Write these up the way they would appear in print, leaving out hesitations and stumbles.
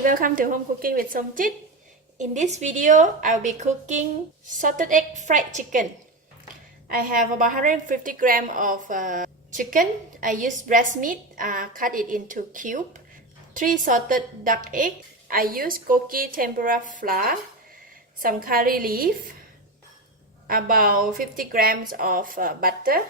Hi, welcome to Home Cooking with Somjit. In this video, I'll be cooking salted egg fried chicken. I have about 150 grams of chicken. I use breast meat, cut it into cube. 3 salted duck eggs. I use goki tempura flour, some curry leaf, about 50 grams of butter,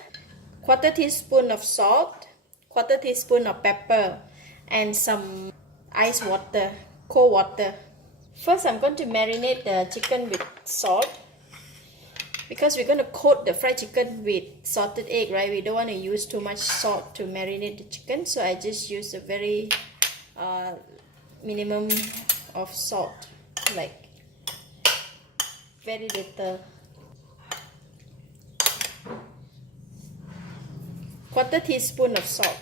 quarter teaspoon of salt, quarter teaspoon of pepper, and some ice water, cold water. First, I'm going to marinate the chicken with salt because we're going to coat the fried chicken with salted egg, right? We don't want to use too much salt to marinate the chicken, so I just use a very minimum of salt, like very little. Quarter teaspoon of salt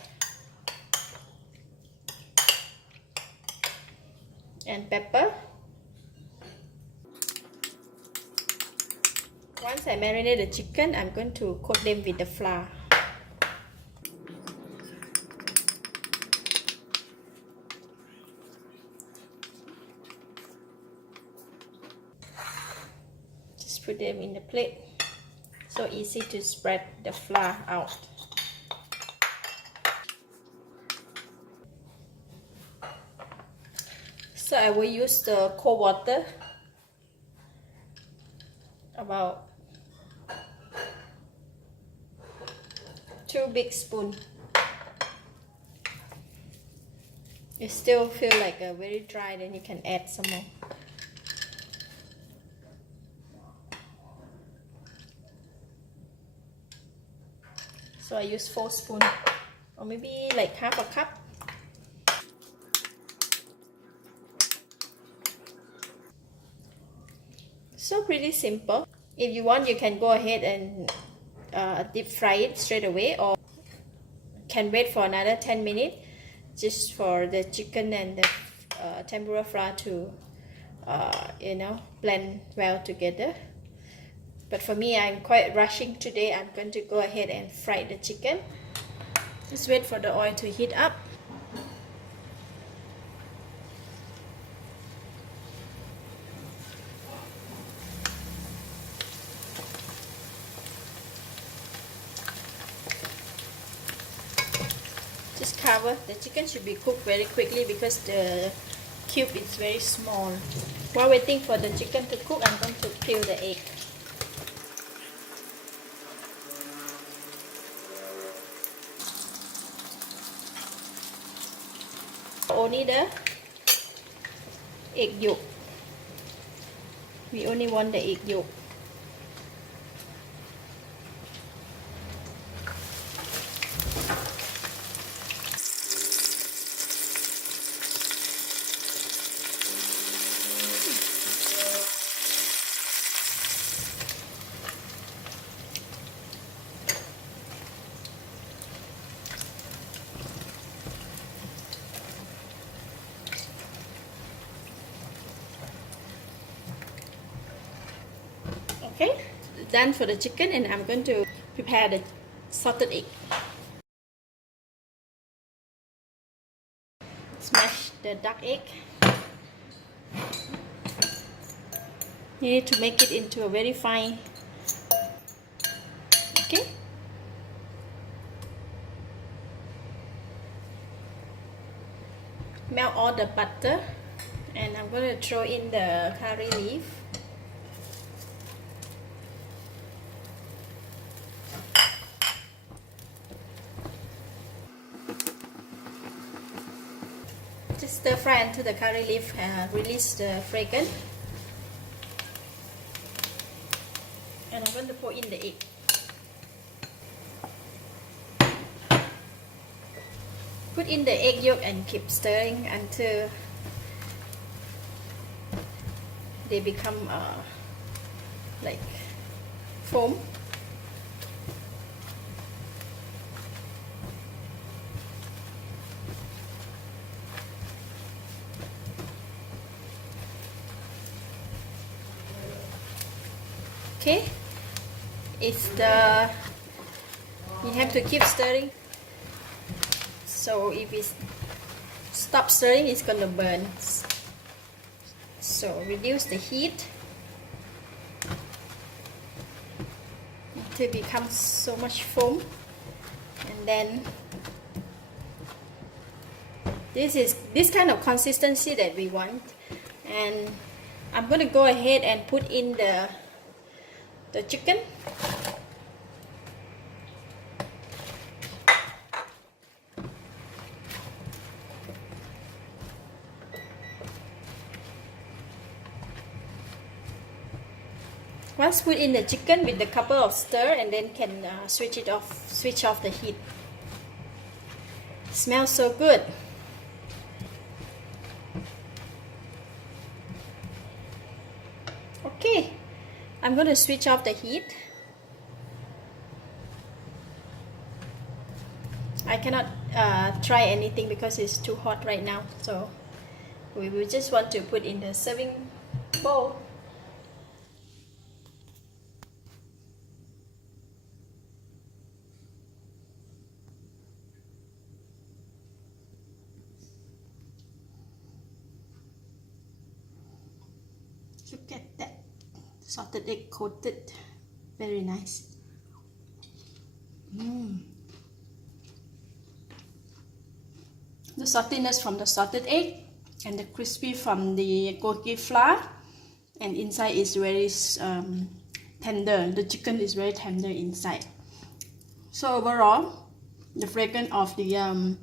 and pepper. Once I marinate the chicken, I'm going to coat them with the flour. Just put them in the plate. So easy to spread the flour out. So I will use the cold water, about 2 big spoons. You still feel like very dry, then you can add some more. So I use 4 spoons, or maybe like half a cup. So pretty simple. If you want, you can go ahead and deep fry it straight away, or can wait for another 10 minutes just for the chicken and the tempura flour to blend well together. But for me, I'm quite rushing today. I'm going to go ahead and fry the chicken. Just wait for the oil to heat up. Just cover. The chicken should be cooked very quickly because the cube is very small. While waiting for the chicken to cook, I'm going to peel the egg. Only the egg yolk. We only want the egg yolk. Okay, done for the chicken, and I'm going to prepare the salted egg. Smash the duck egg. You need to make it into a very fine. Okay. Melt all the butter, and I'm going to throw in the curry leaf. Just stir fry until the curry leaf release the fragrant. And I'm going to pour in the egg. Put in the egg yolk and keep stirring until they become like foam. Okay, it's the, you have to keep stirring, so if it stop stirring, it's gonna burn. So reduce the heat until it becomes so much foam, and then this is this kind of consistency that we want. And I'm going to go ahead and put in the chicken. Once put in the chicken with a couple of stir, and then can switch off the heat. Smells so good. Okay, I'm going to switch off the heat. I cannot try anything because it's too hot right now, so we will just want to put in the serving bowl. Look at that, salted egg coated, very nice. The saltiness from the salted egg and the crispy from the gogi flour, and inside is very tender. The chicken is very tender inside. So overall, the fragrance of the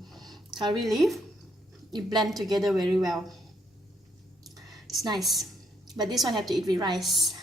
curry leaf, it blend together very well. It's nice. But this one have to eat with rice.